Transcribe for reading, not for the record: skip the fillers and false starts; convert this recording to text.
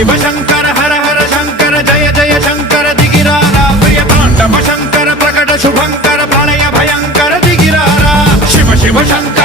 शिव शंकर हर हर शंकर जय जय शंकर दिगिरारा प्रिय तांडव शंकर प्रकट शुभंकर प्रलय भयंकर दिगिरारा शिव शिव शंकर